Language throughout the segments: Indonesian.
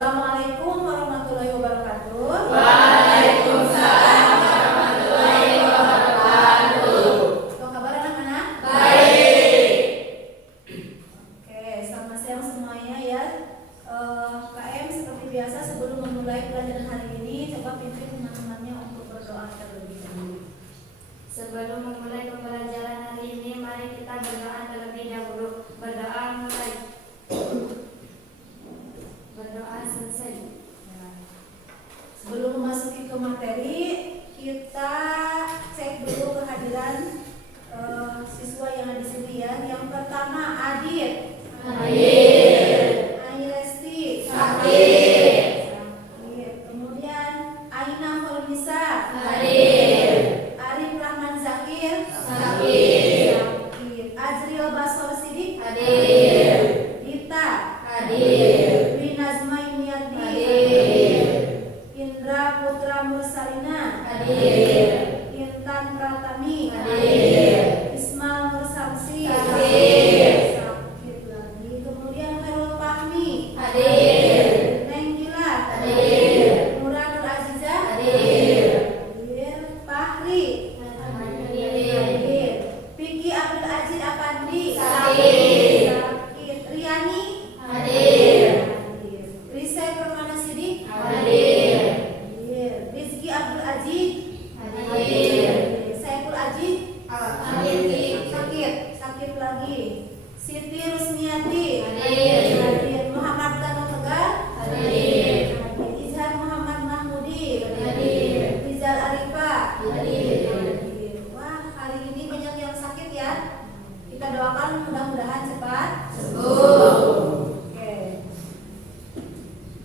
Assalamualaikum warahmatullahi wabarakatuh. Waalaikumsalam warahmatullahi wabarakatuh. Apa kabar anak-anak? Baik. Oke, selamat siang semuanya ya. KM seperti biasa sebelum memulai pelajaran hari ini, coba pimpin teman-temannya untuk berdoa terlebih dahulu. Sebelum memulai pembelajaran hari ini, mari kita berdoa terlebih dahulu. Berdoa mulai. Berdoa selesai. Sebelum memasuki ke materi, kita cek dulu kehadiran siswa yang ada di sini ya. Yang pertama Adit. Hadir. Ailesti. Hadir. Sakit. Kemudian Aina Holnisa. Hadir. Arif Rahman Zakir. Sakit. Sakit. Azriel Basor Sidik. Hadir. Dita. Hadir. Dwi Nazma Imiardi. Hadir. Indra Putra Mursalina. Hadir. Intan Pratami. Hadir. Ismail Nur Samsi. Hadir. Sakit lagi. Kemudian Khairul Fahmi. Hadir. Neng Gila. Hadir. Nura Nur Aziza. Hadir. Hadir. Fahri. Hadir. Piki Abdul Aziz Apandi. Sakit. Sakit. Riani. Hadir. Hadir. Risai Permana Sidik. Hadir. Hadir. Rizky Abdul Aziz. Hadir. Saiful Aziz. Hadir. Sakit lagi. Siti Rusmiati. Hadir. Hadir. Muhammad Tano Tegar. Hadir. Hadir. Izhar Muhammad Mahmudi. Hadir. Rizal Arifa. Hadir. Hadir. Wah, hari ini banyak yang sakit ya. Kita doakan mudah-mudahan cepat Sembuh. Oke.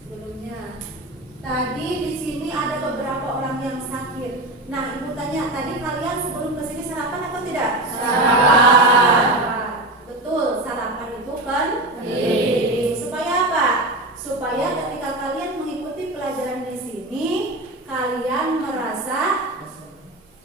Sebelumnya, tadi di sini ada beberapa orang yang sakit. Nah, ibu tanya, tadi kalian sebelum ke sini sarapan atau tidak? Sarapan. Betul, sarapan itu kan Penting. supaya apa? Supaya ketika kalian mengikuti pelajaran di sini, kalian merasa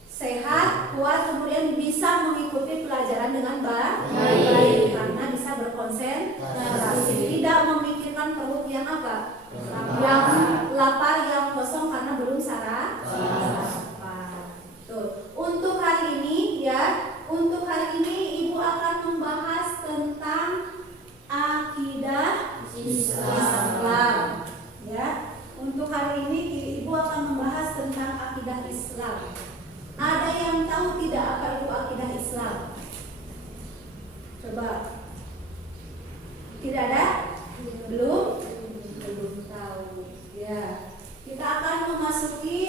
sehat, kuat, kemudian bisa mengikuti pelajaran dengan baik karena bisa berkonsentrasi, tidak memikirkan perut yang apa? Yang lapar, yang kosong karena belum sarapan. Tuh. Untuk hari ini ya, untuk hari ini ibu akan membahas tentang akidah Islam. Ya, untuk hari ini ibu akan membahas tentang akidah Islam. Ada yang tahu tidak apa itu akidah Islam? Coba. Tidak ada? Belum tahu. Ya. Kita akan memasuki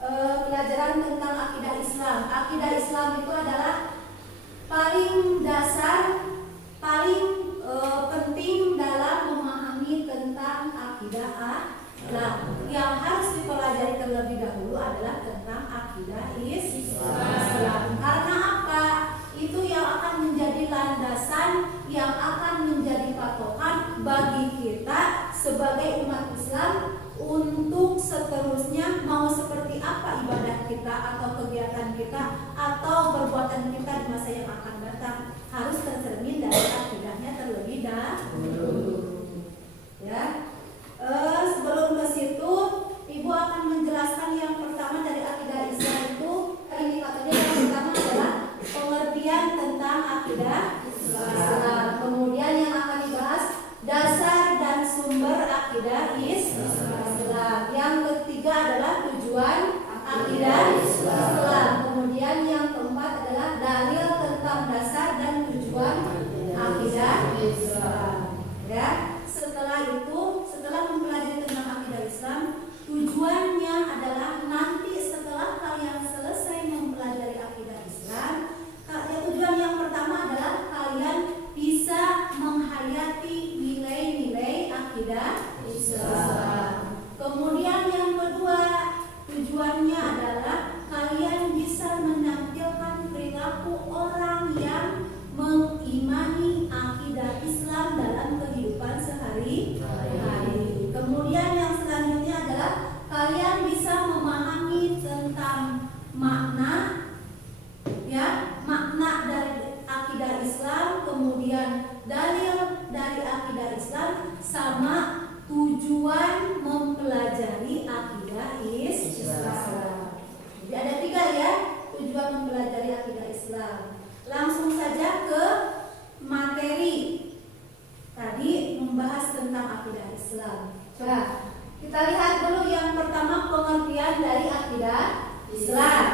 pelajaran tentang akidah Islam. Akidah Islam itu adalah paling dasar, paling penting dalam memahami tentang akidah Islam. Yang harus dipelajari terlebih dahulu adalah tentang akidah Islam. Karena apa? Itu yang akan menjadi landasan, yang akan menjadi patokan bagi kita sebagai umat Islam untuk seterusnya mau seperti apa ibadah kita atau kegiatan kita atau perbuatan kita di masa yang akan datang harus tercermin dari akidahnya terlebih dahulu. Ya. Sebelum ke situ, ibu akan menjelaskan yang pertama dari akidah Islam itu indikatornya yang pertama adalah pengertian tentang akidah Islam. Kemudian yang akan dibahas dasar dan sumber akidah Islam. Yang ketiga adalah tujuan akidah Islam. Kemudian yang keempat adalah dalil tentang dasar dan tujuan akidah Islam. Ya, setelah itu, setelah mempelajari tentang akidah Islam, tujuannya adalah nanti setelah kalian selesai mempelajari akidah Islam, tujuan yang pertama adalah kalian bisa menghayati nilai-nilai akidah Islam. Kemudian yang kedua, tujuannya adalah kalian bisa menampilkan perilaku orang yang mengimani akidah Islam dalam kehidupan sehari-hari. Kemudian yang selanjutnya adalah kalian bisa memahami tentang makna, ya, makna dari akidah Islam, kemudian dalil dari akidah Islam, sama tujuan tujuan mempelajari akidah Islam. Jadi ada 3 ya, tujuan mempelajari akidah Islam. Langsung saja ke materi. Tadi membahas tentang akidah Islam. Coba kita lihat dulu yang pertama, pengertian dari akidah Islam.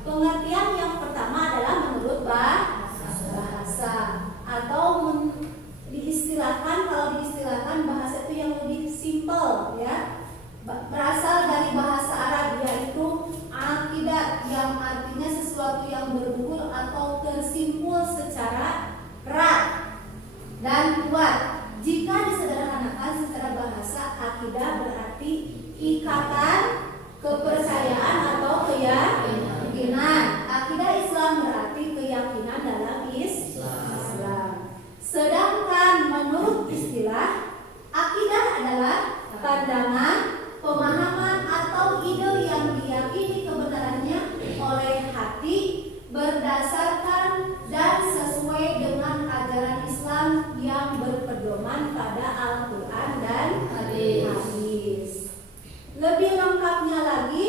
Pengertian yang pertama adalah menurut bahasa atau diistilahkan, kalau diistilahkan bahasa itu yang lebih simpel ya, berasal dari bahasa Arab, yaitu akidah, yang artinya sesuatu yang berbuntut atau tersimpul secara erat dan kuat. Jika disederhanakan secara bahasa, akidah berarti ikatan, kepercayaan atau keyakinan. Akidah Islam berarti keyakinan dalam Islam. Sedangkan menurut istilah, akidah adalah pandangan, pemahaman atau ide yang diyakini kebenarannya oleh hati berdasarkan dan sesuai dengan ajaran Islam yang berpedoman pada Al-Quran dan hadis. Lebih lengkapnya lagi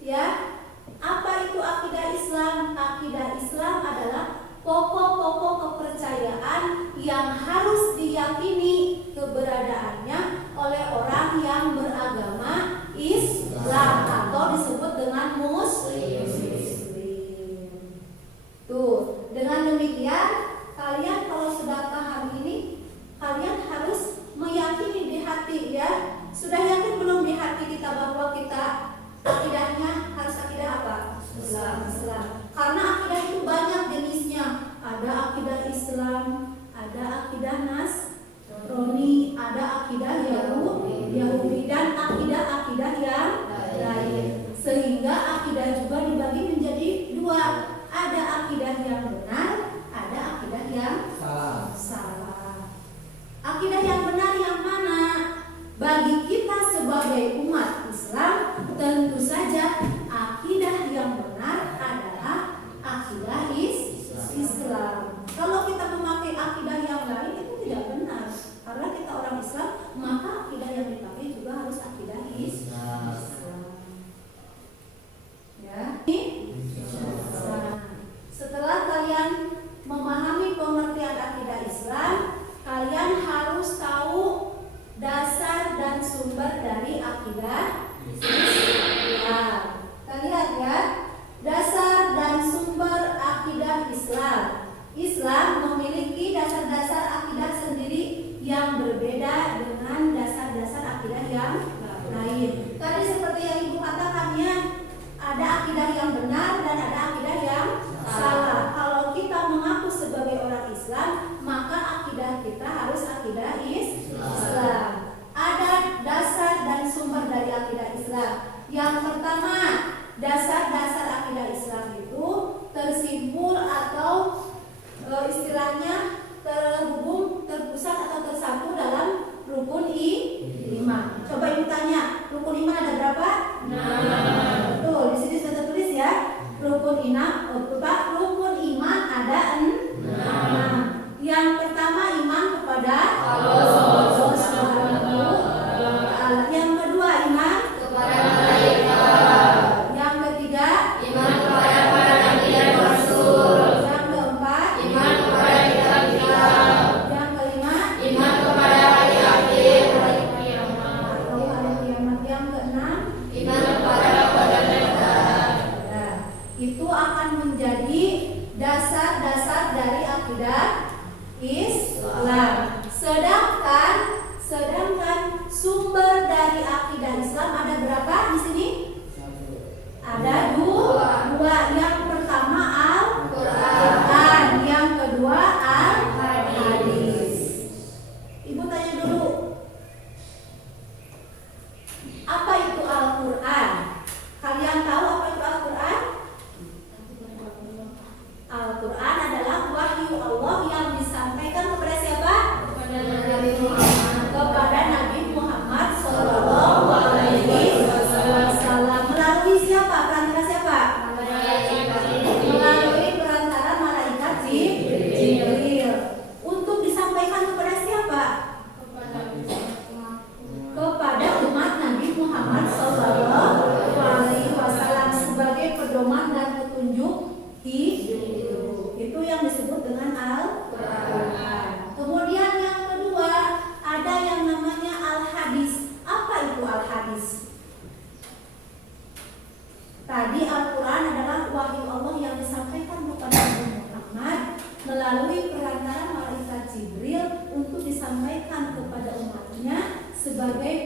ya, apa itu akidah Islam? Akidah Islam adalah pokok-pokok kepercayaan yang harus diyakini keberadaannya oleh orang yang beragama Islam atau disebut dengan Muslim. Tuh, dengan demikian kalian kalau sudah paham ini, kalian harus meyakini di hati ya. Sudah yakin belum di hati kita bahwa kita akidahnya harus akidah apa? Islam. Karena akidah itu banyak jenisnya. Ada akidah Islam, ada akidah Nasrani, ada akidah Yahudi dan akidah-akidah yang lain. Sehingga akidah juga dibagi menjadi 2. Ada akidah yang benar, ada akidah yang salah. Akidah yang benar yang mana? Bagi kita sebagai umat Islam, tentu saja akidah yang benar adalah akidah Islam. Kalau kita memakai akidah yang lain itu tidak benar. Karena kita orang Islam, maka akidah yang dipakai juga harus akidah Islam. Ya. Setelah kalian memahami pengertian akidah Islam, kalian harus tahu dasar dan sumber dari akidah Islam. Kita lihat ya, dasar dan sumber akidah Islam. Islam memiliki dasar-dasar akidah sendiri yang berbeda dengan dasar-dasar akidah yang lain. Tadi seperti yang Ibu katakan ya, ada akidah yang benar dan ada akidah yang salah. Kalau kita mengaku sebagai orang Islam, maka akidah kita harus akidah Islam. Ada dasar dan sumber dari akidah Islam. Yang pertama, dasar-dasar akidah Islam itu tersimpul atau istilahnya terhubung, terpusat atau tersambung dalam rukun iman. Coba Ibu tanya, rukun iman ada berapa? 6. Betul, di sini sudah tertulis ya. Rukun iman ada 6. Yang pertama, iman kepada Allah. Yang kedua, iman kepada malaikat. Yang ketiga,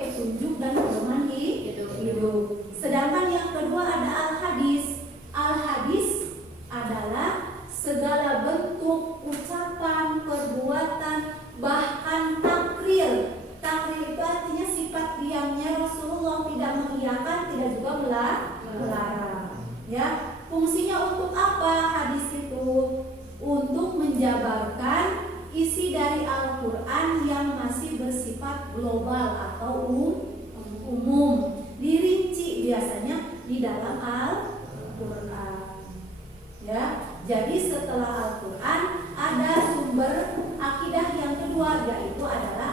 petunjuk dan pedoman hidup. Sedangkan yang kedua ada al-hadis. Al-hadis adalah segala bentuk ucapan, perbuatan, bahkan takrir. Takrir itu artinya sifat diamnya Rasulullah, tidak mengiyakan, tidak juga melarang. Ya, fungsinya untuk apa hadis itu? Untuk menjabarkan isi dari Al-Quran yang masih bersifat global atau umum, dirinci biasanya di dalam Al-Quran. Ya, jadi setelah Al-Quran ada sumber akidah yang kedua, yaitu adalah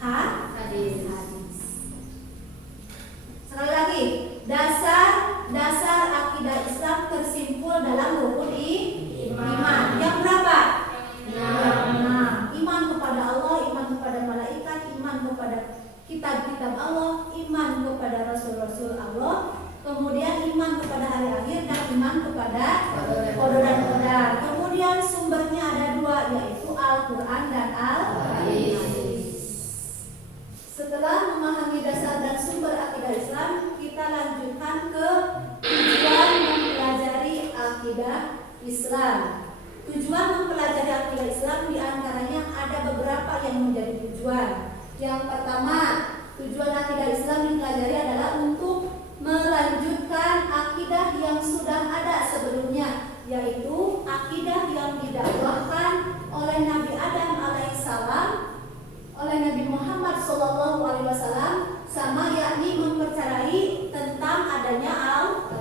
hadis. Sekali lagi, dasar akidah Islam tersimpul dalam rukun iman. Yang berapa? Iman kepada Allah, iman kepada malaikat, iman kepada kitab-kitab Allah, iman kepada rasul-rasul Allah, kemudian iman kepada hari akhir, dan iman kepada qada dan qadar. Kemudian sumbernya ada dua, yaitu Al-Quran dan Al-Hadis. Setelah memahami dasar dan sumber akidah Islam, kita lanjutkan ke tujuan mempelajari akidah Islam. Tujuan mempelajari akidah Islam diantaranya ada beberapa yang menjadi tujuan. Yang pertama, tujuan akidah Islam dipelajari adalah untuk melanjutkan akidah yang sudah ada sebelumnya, yaitu akidah yang didakwahkan oleh Nabi Adam alaihissalam, oleh Nabi Muhammad SAW, sama yakni mempercayai tentang adanya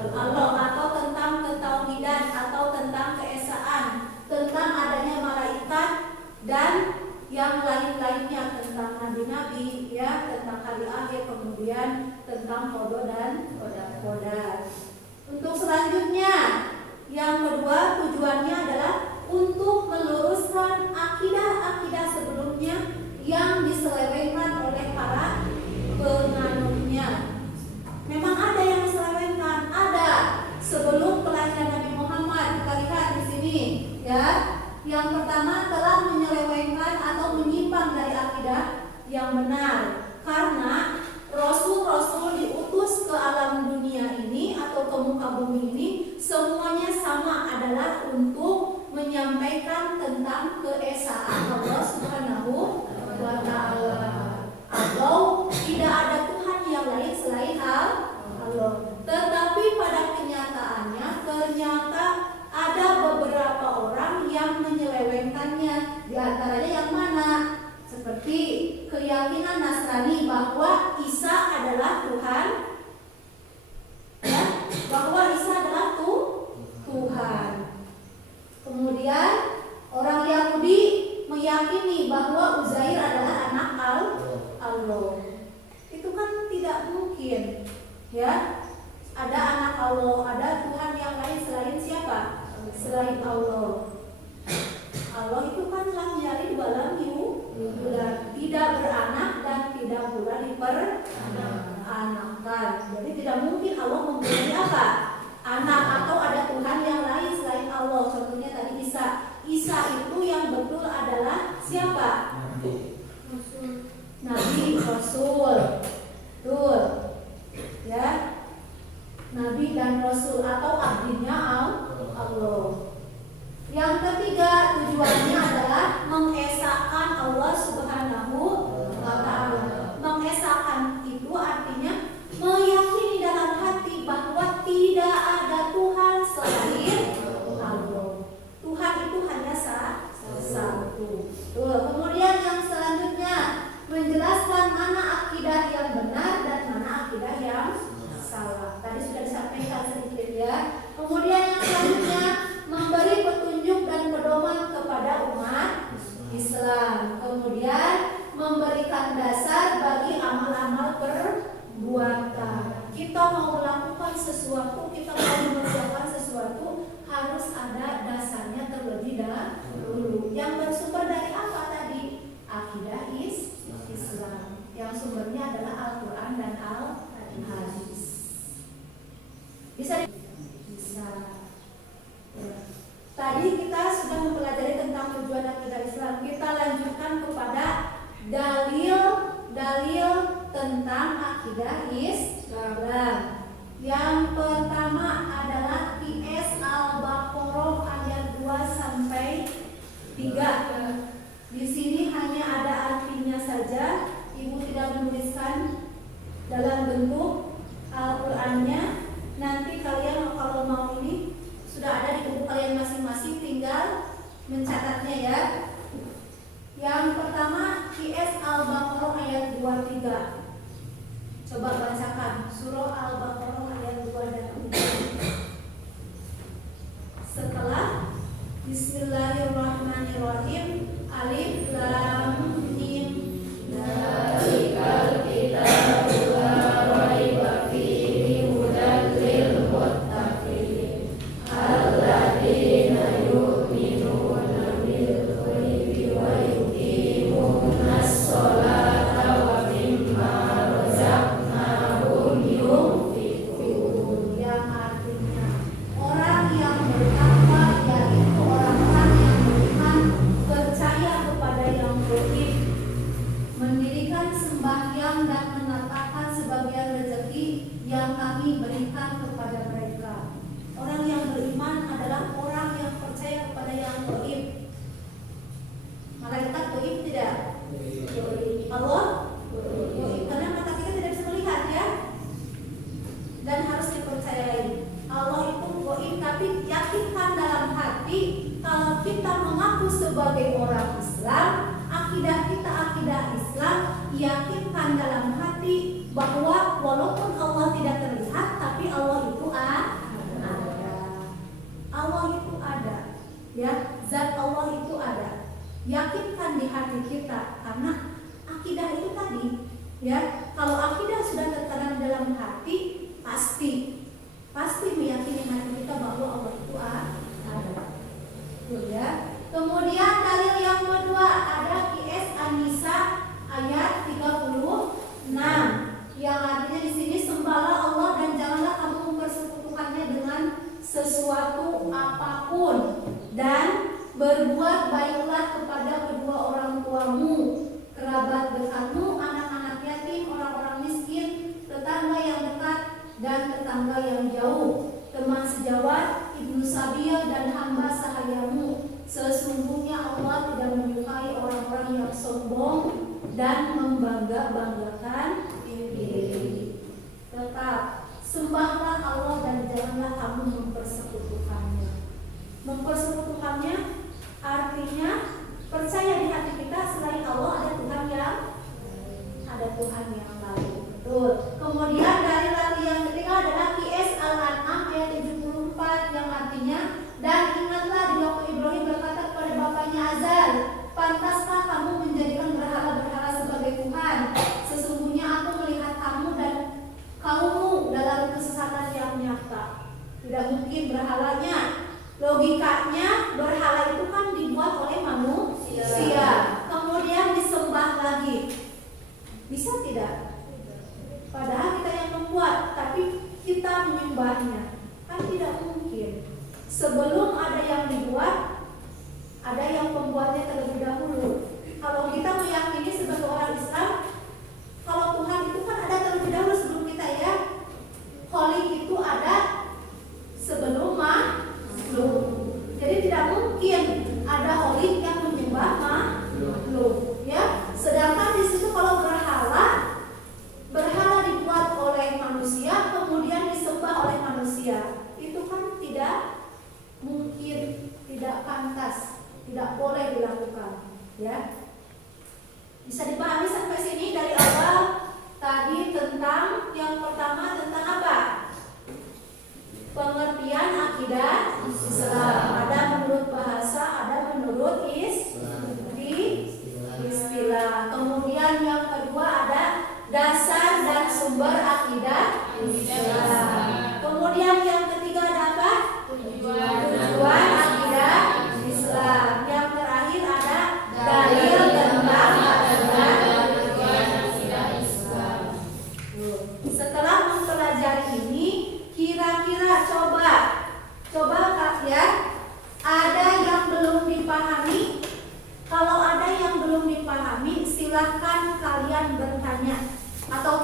Allah, atau tentang ketauhidan, atau tentang keesaan, tentang adanya malaikat dan yang lain-lainnya, tentang nabi-nabi, ya, tentang hari akhir, kemudian tentang qada dan qadar. Untuk selanjutnya, yang kedua tujuannya adalah untuk meluruskan akidah-akidah sebelumnya yang diselewengkan oleh para penganutnya. Memang ada yang diselewengkan, ada sebelum kelahiran Nabi Muhammad. Kita lihat di sini, ya. Yang pertama telah menyelewengkan atau menyimpang dari akidah yang benar, karena rasul-rasul diutus ke alam dunia ini atau ke muka bumi ini semuanya sama, adalah untuk menyampaikan tentang keesaan Allah Subhanahu wa Ta'ala, atau tidak ada Tuhan yang lain selain Allah. Tetapi pada kenyataannya ternyata ada beberapa orang yang menyelewengkannya. Di antaranya yang mana? Seperti keyakinan Nasrani bahwa Isa adalah Tuhan, ya, bahwa Isa adalah Tuhan. Kemudian orang Yahudi meyakini bahwa Uzair adalah anak Allah. Itu kan tidak mungkin, ya. Ada anak Allah, ada Tuhan yang lain selain siapa? Selain Allah. Allah itu kan lam yalid wa lam yulad, tidak beranak dan tidak pula diperanakan. Jadi tidak mungkin Allah mempunyai apa? Anak, atau ada Tuhan yang lain selain Allah. Contohnya tadi Isa. Isa itu yang betul adalah siapa? Nabi, Rasul. Betul. Ya. Nabi dan Rasul, atau abdinya Allah. Yang ketiga tujuannya adalah mengesahkan Allah Subhanahu wa Ta'ala. Mengesahkan itu artinya meyakini dalam hati bahwa tidak ada Tuhan selain Allah. Tuhan itu hanya satu. Kemudian yang selanjutnya menjelaskan mana akidah yang benar dan mana akidah yang salah. Tadi sudah disampaikan sedikit, ya. Kemudian yang selanjutnya memberi petunjuk dan pedoman kepada umat Islam. Kemudian memberikan dasar bagi amal-amal perbuatan. Kita mau melakukan sesuatu, kita mau mengerjakan sesuatu, harus ada dasarnya terlebih dahulu. Yang bersumber dari apa tadi? Akidah Islam. Yang sumbernya adalah Al-Quran dan Al-Hadis. Bisa. Ya. Tadi kita sudah mempelajari tentang tujuan akidah Islam. Kita lanjutkan kepada dalil tentang akidah Islam. Yang pertama adalah QS Al-Baqarah ayat 2 sampai 3. Di sini hanya ada artinya saja. Ibu tidak menuliskan dalam bentuk Al-Qur'annya. Nanti kalian kalau mau ini sudah ada di buku kalian masing-masing, tinggal mencatatnya ya. Yang pertama QS Al-Baqarah ayat 2-3. Coba bacakan surah Al-Baqarah ayat 2 dan 3. Setelah Bismillahirrahmanirrahim. Alif Lam Mim. Dzalikal kitabu la raiba fihi hudan lil muttaqin alladzina yu'minuna bil ghaibi wa yuqimunas sholata wa mimma razaqnahum yunfiqun. Yang artinya orang yang bertakwa yaitu orang-orang yang beriman, percaya kepada yang gaib, mendirikan sembahyang dan menetapkan sebagian rezeki yang kami berikan kepada mereka. Orang yang beriman adalah orang yang percaya kepada yang gaib. Malaikat gaib tidak? Allah gaib, karena mata kita tidak bisa melihat ya. Dan harus dipercayai. Allah itu gaib, tapi yakinkan dalam hati. Kalau kita mengaku sebagai orang Islam, akidah kita akidah Islam, yakinkan dalam hati bahwa walaupun Allah tidak terlihat, tapi Allah itu ada. Allah itu ada, ya, zat Allah itu ada. Yakinkan di hati kita, karena akidah itu tadi, ya. Kalau akidah sudah tertanam dalam hati, pasti meyakini hati kita bahwa Allah itu ada. Ya. Kemudian dalil yang kedua ada QS An-Nisa ayat 36 yang artinya di sini sembahlah Allah dan janganlah kamu mempersekutukannya dengan sesuatu apapun, dan berbuat baiklah kepada kedua orang tuamu, kerabat dekatmu, anak-anak yatim, orang-orang miskin, tetangga yang dekat dan tetangga yang jauh, teman sejawat, ibnu sabil dan hamba sahayamu. Sesungguhnya Allah tidak menyukai orang-orang yang sombong dan membangga-banggakan diri. Tetap sembahlah Allah dan janganlah kamu mempersekutukannya. Mempersekutukannya artinya percaya di hati kita selain Allah ada Tuhan yang lain. Betul. Kemudian dari lagi yang ketiga adalah QS Al-An'am ayat 74 yang artinya, dan ingatlah di waktu Ibrahim berkata kepada bapaknya Azar, pantaskah kamu menjadikan berhala-berhala sebagai Tuhan? Sesungguhnya aku melihat kamu dan kaummu dalam kesesatan yang nyata. Tidak mungkin berhalanya. Logikanya berhala itu kan dibuat oleh manusia, kemudian disembah lagi. Bisa tidak? Padahal kita yang membuat, tapi kita menyembahnya. Kan tidak mungkin. Sebelum ada yang dibuat, ada yang pembuatnya terlebih dahulu. Kalau kita meyakini sebagai orang Islam, kalau Tuhan itu kan ada terlebih dahulu sebelum kita ya. Khalik itu ada sebelum makhluk. Jadi tidak mungkin ada khalik yang menyembah makhluk, ya. Sedangkan di situ kalau berhala dibuat oleh manusia kemudian disembah oleh manusia, itu kan tidak mungkin, tidak pantas, tidak boleh dilakukan, ya. Bisa dipahami sampai sini dari awal tadi tentang yang pertama tentang apa? Pengertian akidah Islam. Ada menurut bahasa, ada menurut istilah. Kemudian yang kedua ada dasar dan sumber akidah Islam. Kemudian yang ketiga ada apa? Tujuan akidah Islam. Yang terakhir ada dalil tentang tujuan akidah Islam. Setelah mempelajari ini, kira-kira coba ya, ada yang belum dipahami? Kalau ada yang belum dipahami, silahkan kalian bertanya atau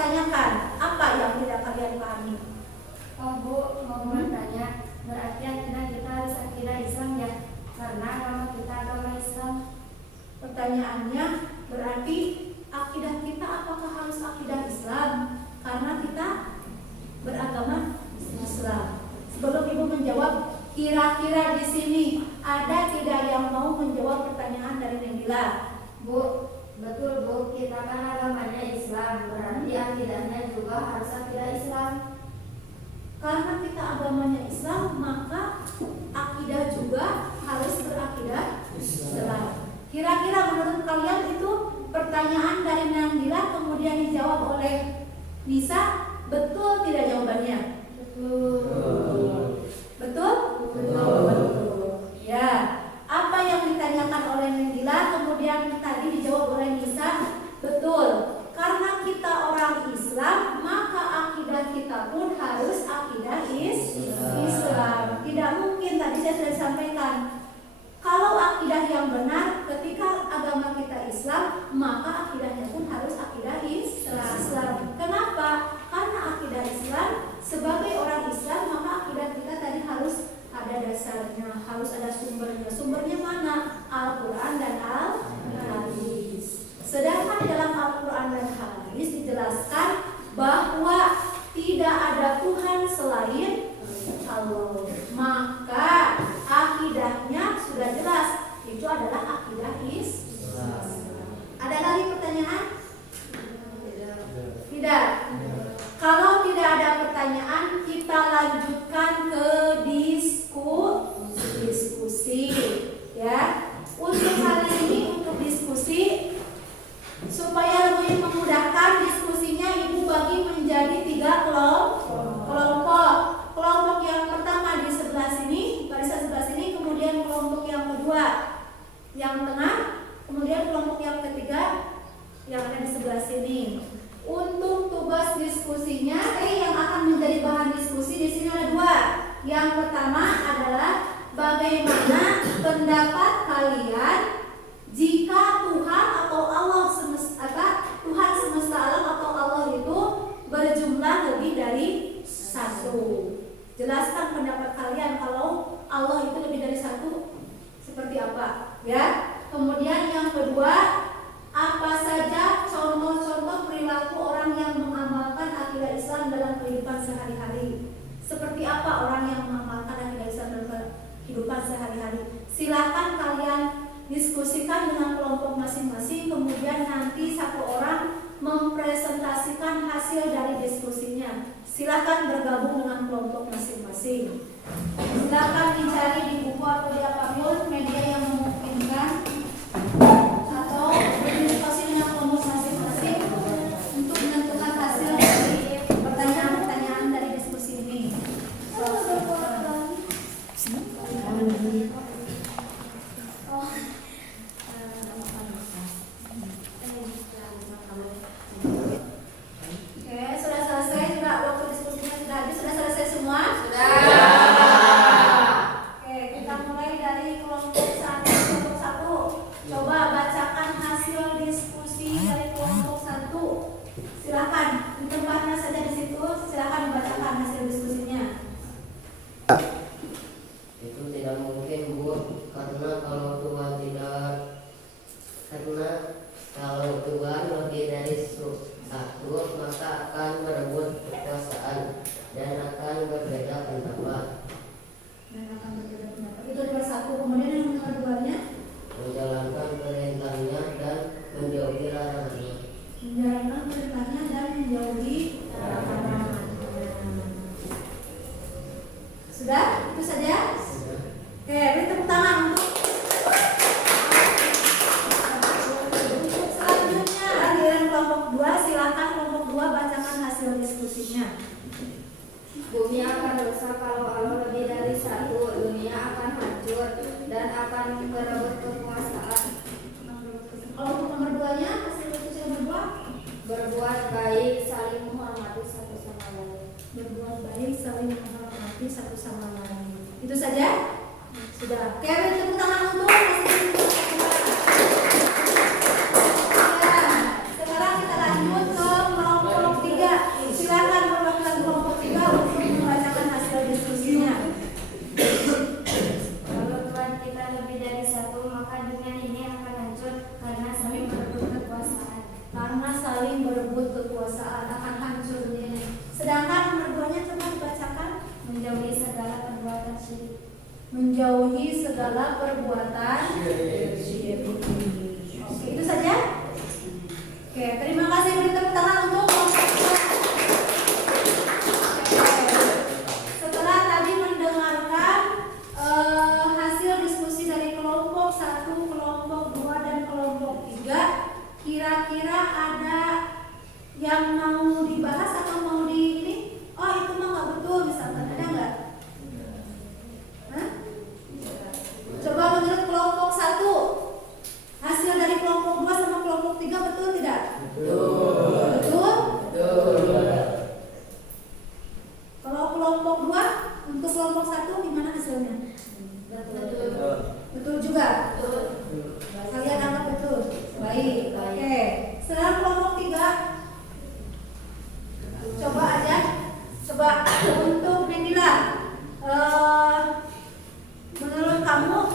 Kira-kira di sini ada tidak yang mau menjawab pertanyaan dari Nengila? Bu, betul Bu, kita kan agamanya Islam, berarti akidahnya juga harus akidah Islam. Karena kita agamanya Islam, maka akidah juga harus berakidah Islam. Kira-kira menurut kalian itu pertanyaan dari Nengila kemudian dijawab oleh Nisa, betul tidak jawabannya? Betul. Betul? Betul. Ya. Apa yang ditanyakan oleh Nengila kemudian tadi dijawab oleh Nisa, betul. Karena kita orang Islam, maka akidah kita pun harus akidah Islam. Tidak mungkin, tadi saya sudah sampaikan, kalau akidah yang benar, ketika agama kita Islam, maka akidahnya pun harus akidah Islam. Kenapa? Karena akidah Islam, sebagai orang Islam, maka akidah kita tadi harus ada dasarnya, harus ada sumbernya. Sumbernya mana? Al-Quran dan Al-Hadis. Sedangkan dalam Al-Quran dan Hadis dijelaskan bahwa tidak ada Tuhan selain Allah. Maka akidahnya sudah jelas, itu adalah akidah Islam. Ada lagi pertanyaan? Tidak. Kalau tidak ada pertanyaan, kita lanjutkan ke diskusi. Ya. Untuk hari ini, untuk diskusi, supaya lebih memudahkan diskusinya, Ibu bagi menjadi 3 kelompok. Kelompok yang pertama di sebelah sini, barisan sebelah sini, kemudian kelompok yang kedua yang tengah, kemudian kelompok yang ketiga yang ada di sebelah sini. Untuk tugas diskusinya, yang akan menjadi bahan diskusi di sini ada 2. Yang pertama adalah bagaimana pendapat kalian jika Tuhan atau Tuhan semesta alam atau Allah itu berjumlah lebih dari 1. Jelaskan pendapat kalian kalau Allah itu lebih dari 1 seperti apa, ya. Kemudian yang kedua, apa saja contoh-contoh perilaku orang yang mengamalkan akidah Islam dalam kehidupan sehari-hari? Seperti apa orang yang mengamalkan akidah Islam dalam kehidupan sehari-hari? Silakan kalian diskusikan dengan kelompok masing-masing, kemudian nanti satu orang mempresentasikan hasil dari diskusinya. Silakan bergabung dengan kelompok masing-masing. Silakan dicari di buku atau di apapun media yang memungkinkan, atau berdiskusi dengan kelompok masing-masing untuk menentukan hasil dari pertanyaan-pertanyaan dari diskusi ini. Oke, sudah selesai juga, waktu diskusinya sudah habis, sudah selesai semua? Sudah. Oke, kita mulai dari kelompok 1. Coba bacakan hasil diskusi dari kelompok 1. Silakan, di tempatnya saja di situ, silakan dibacakan hasil diskusinya. Itu tidak mungkin, Bu, karena kalau Tuhan lebih dari 1, maka akan merebut kekuasaan dan akan berbeda pendapat. Itu nomor 1. Kemudian yang nomor 2-nya, Menjalankan perintahnya dan menjauhi larangannya. menjalankan perintahnya dan menjauhi larangannya. Sudah? Itu saja? Oke, beri tepuk tangan untuk selanjutnya. Giliran kelompok 2, silakan kelompok 2 bacakan hasil diskusinya. Bumi akan rusak kalau Allah lebih dari 1. Dunia akan hancur dan akan berebut kekuasaan. Kelompok nomor 2-nya, hasil diskusi nomor 2, Berbuat baik, saling menghormati satu sama lain. berbuat baik, saling menghormati satu sama lain. Itu saja? Sudah. Oke, beri tepuk tangan untuk hasil diskusi. Sekarang kita lanjut ke kelompok 3. Silakan perwakilan kelompok 3 untuk membacakan hasil diskusinya. Kalau Tuhan kita lebih dari 1, maka dunia ini akan hancur karena saling berebut kekuasaan. Karena saling berebut kekuasaan akan hancur dunia. Sedangkan nomor 2-nya coba dibacakan. Menjauhi segala perbuatan syirik. menjauhi segala perbuatan syirik. Oke, itu saja. Oke, terima kasih. Beri tepuk tangan untuk kelompok 1. Setelah tadi mendengarkan hasil diskusi dari kelompok 1, kelompok 2, dan kelompok 3, kira-kira ada yang mau dibahas atau mau di ini? Oh, itu mah nggak betul misalkan, ada nggak? Hah? Coba menurut kelompok 1, hasil dari kelompok 2 sama kelompok 3 betul tidak? Betul. Betul? Betul. Kalau kelompok 2, untuk kelompok 1 gimana hasilnya? Betul. Betul juga? Betul. Kalian anggap betul? Baik, oke. Sekarang kelompok 3, coba aja, coba untuk Nendila, menurut kamu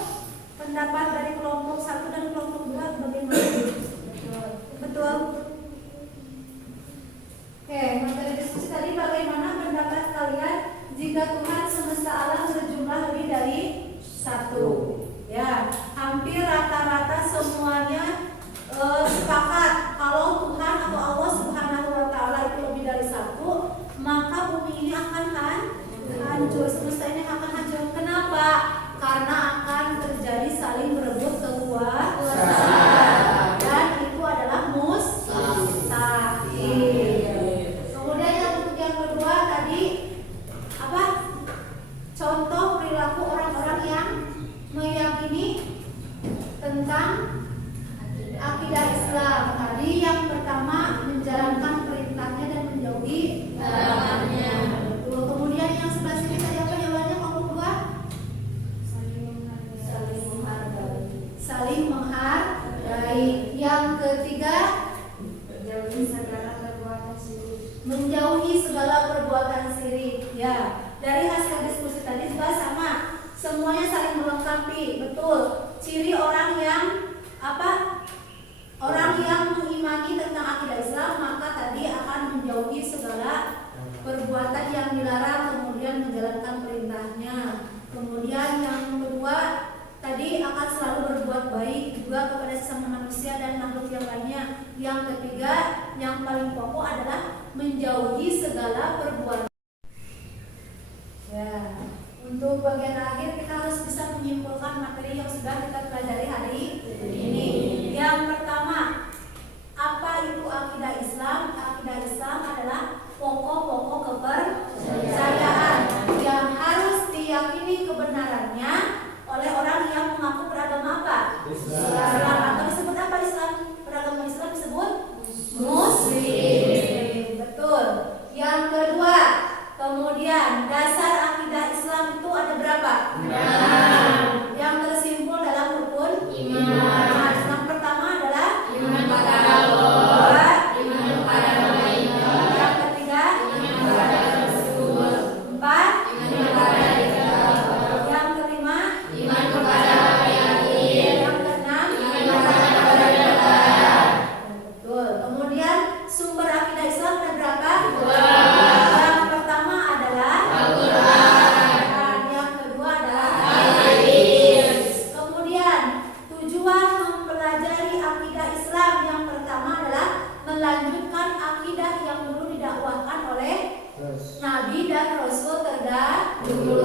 pendapat dari kelompok 1 dan kelompok 2 bagaimana? Betul. Oke, materi diskusi tadi, bagaimana pendapat kalian jika Tuhan semesta alam berjumlah lebih dari 1? Ya, hampir rata-rata semuanya sepakat kalau Tuhan atau Allah Subhanahu wa Ta'ala itu lebih dari 1, maka bumi ini akan hancur, semesta ini akan hancur. Kenapa? Karena akan terjadi saling berebut kekuasaan, dan itu adalah mustahil. Kemudian yang kedua tadi apa? Contoh perilaku orang-orang yang meyakini tentang akidah Islam. Tadi yang pertama menjalankan perintahnya dan menjauhi larangannya. Betul. Kemudian yang sebelah sini tadi apa jawabannya kelompok 2? Saling menghargai. Yang ketiga menjauhi segala perbuatan syirik. Ya, dari hasil diskusi tadi juga sama. Semuanya saling melengkapi. Betul. Ciri orang yang apa? Orang yang mengimani tentang akidah Islam, maka tadi akan menjauhi segala perbuatan yang dilarang, kemudian menjalankan perintahnya. Kemudian yang kedua, tadi akan selalu berbuat baik juga kepada sesama manusia dan makhluk yang lainnya. Yang ketiga, yang paling pokok adalah menjauhi segala perbuatan. Ya, untuk bagian akhir kita harus bisa menyimpulkan materi yang sudah kita pelajari hari ini. Yang pertama, apa itu akidah Islam? Akidah Islam adalah pokok-pokok kepercayaan yang harus diyakini kebenarannya oleh orang yang mengaku beragama apa? Islam. Atau disebut apa Islam? Beragama Islam disebut Muslim. Betul. Yang kedua, kemudian dasar akidah Islam itu ada berapa? 6. Yang tersimpul dalam rukun iman. Yang pertama adalah iman kepada Allah, iman kepada malaikat. Yang ketiga, iman kepada Rasul. 4, iman kepada kitab. Yang kelima, iman kepada hari akhir. Yang keenam, iman kepada hari akhirat. Betul. Kemudian sumber akidah Islam ada berapa? 2. Yang pertama adalah Al-Quran. Yang kedua adalah Hadis. Kemudian tujuan mempelajari akidah Islam yang pertama adalah melanjutkan akidah yang dulu didakwahkan oleh Nabi dan Rasul terdahulu.